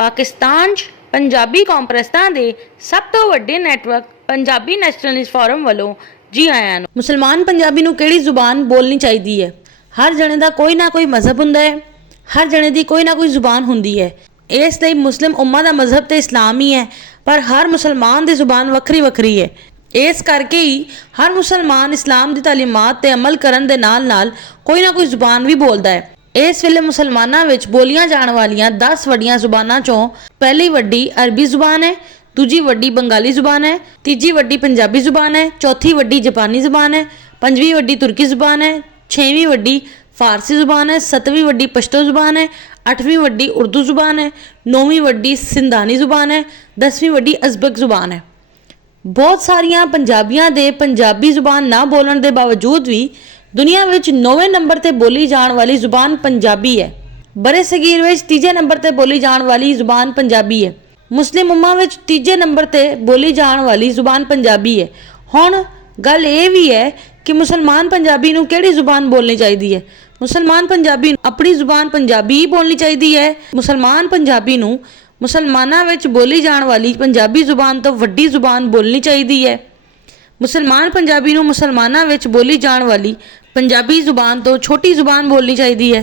ਪਾਕਿਸਤਾਨ 'ਚ ਪੰਜਾਬੀ ਕਾਨਫਰੰਸਾਂ ਦੇ ਸਭ ਤੋਂ ਵੱਡੇ ਨੈਟਵਰਕ ਪੰਜਾਬੀ ਨੈਸ਼ਨਲਿਸਟ ਫੋਰਮ ਵੱਲੋਂ ਜੀ ਆਇਆਂ ਨੂੰ। ਮੁਸਲਮਾਨ ਪੰਜਾਬੀ ਨੂੰ ਕਿਹੜੀ ਜ਼ੁਬਾਨ ਬੋਲਣੀ ਚਾਹੀਦੀ ਹੈ? ਹਰ ਜਣੇ ਦਾ ਕੋਈ ਨਾ ਕੋਈ ਮਜ਼ਹਬ ਹੁੰਦਾ ਹੈ, ਹਰ ਜਣੇ ਦੀ ਕੋਈ ਨਾ ਕੋਈ ਜ਼ੁਬਾਨ ਹੁੰਦੀ ਹੈ। ਇਸ ਲਈ ਮੁਸਲਿਮ ਉਮਾ ਦਾ ਮਜ਼ਹਬ ਤੇ ਇਸਲਾਮ ਹੀ ਹੈ, ਪਰ ਹਰ ਮੁਸਲਮਾਨ ਦੀ ਜ਼ੁਬਾਨ ਵੱਖਰੀ ਵੱਖਰੀ ਹੈ। ਇਸ ਕਰਕੇ ਹੀ ਹਰ ਮੁਸਲਮਾਨ ਇਸਲਾਮ ਦੀ ਤਾਲੀਮਾਤ ਤੇ ਅਮਲ ਕਰਨ ਦੇ ਨਾਲ ਨਾਲ ਕੋਈ ਨਾ ਕੋਈ ਜ਼ੁਬਾਨ ਵੀ ਬੋਲਦਾ ਹੈ। ਇਸ ਵੇਲੇ ਮੁਸਲਮਾਨਾਂ ਵਿੱਚ ਬੋਲੀਆਂ ਜਾਣ ਵਾਲੀਆਂ 10 ਵੱਡੀਆਂ ਜ਼ੁਬਾਨਾਂ ਚੋਂ ਪਹਿਲੀ ਵੱਡੀ ਅਰਬੀ ਜ਼ੁਬਾਨ ਹੈ, ਦੂਜੀ ਵੱਡੀ ਬੰਗਾਲੀ ਜ਼ੁਬਾਨ ਹੈ, ਤੀਜੀ ਵੱਡੀ ਪੰਜਾਬੀ ਜ਼ੁਬਾਨ ਹੈ, ਚੌਥੀ ਵੱਡੀ ਜਾਪਾਨੀ ਜ਼ੁਬਾਨ ਹੈ, ਪੰਜਵੀਂ ਵੱਡੀ ਤੁਰਕੀ ਜ਼ੁਬਾਨ ਹੈ, ਛੇਵੀਂ ਵੱਡੀ फारसी ज़ुबान है, 7वीं वड्डी पश्तो ज़ुबान है, 8वीं वड्डी उर्दू ज़ुबान है, 9वीं वड्डी सिंधानी ज़ुबान है, 10वीं वड्डी अज़बक ज़ुबान है। बहुत सारिया पंजाबियों के पंजाबी ज़ुबान ना बोलने के बावजूद भी दुनिया में 9वें नंबर पर बोली जाने वाली ज़ुबान पंजाबी है। बरे सगीर में तीजे नंबर पर बोली जाने वाली ज़ुबान पंजाबी है। मुस्लिम उम्मा में तीजे नंबर पर बोली जाने वाली ज़ुबान पंजाबी है। हुण गल ये भी है कि मुसलमान पंजाबी नूं किहड़ी ज़ुबान बोलनी चाहिए है? मुसलमान पंजाबी अपनी ज़ुबान पंजाबी ही बोलनी चाहिए है। मुसलमान पंजाबी नूं मुसलमानां विच बोली जाने वाली पंजाबी ज़ुबान तो वड्डी ज़ुबान बोलनी चाहिए है। मुसलमान पंजाबी नूं मुसलमानां विच बोली जाने वाली पंजाबी ज़ुबान तो छोटी ज़ुबान बोलनी चाहिए है।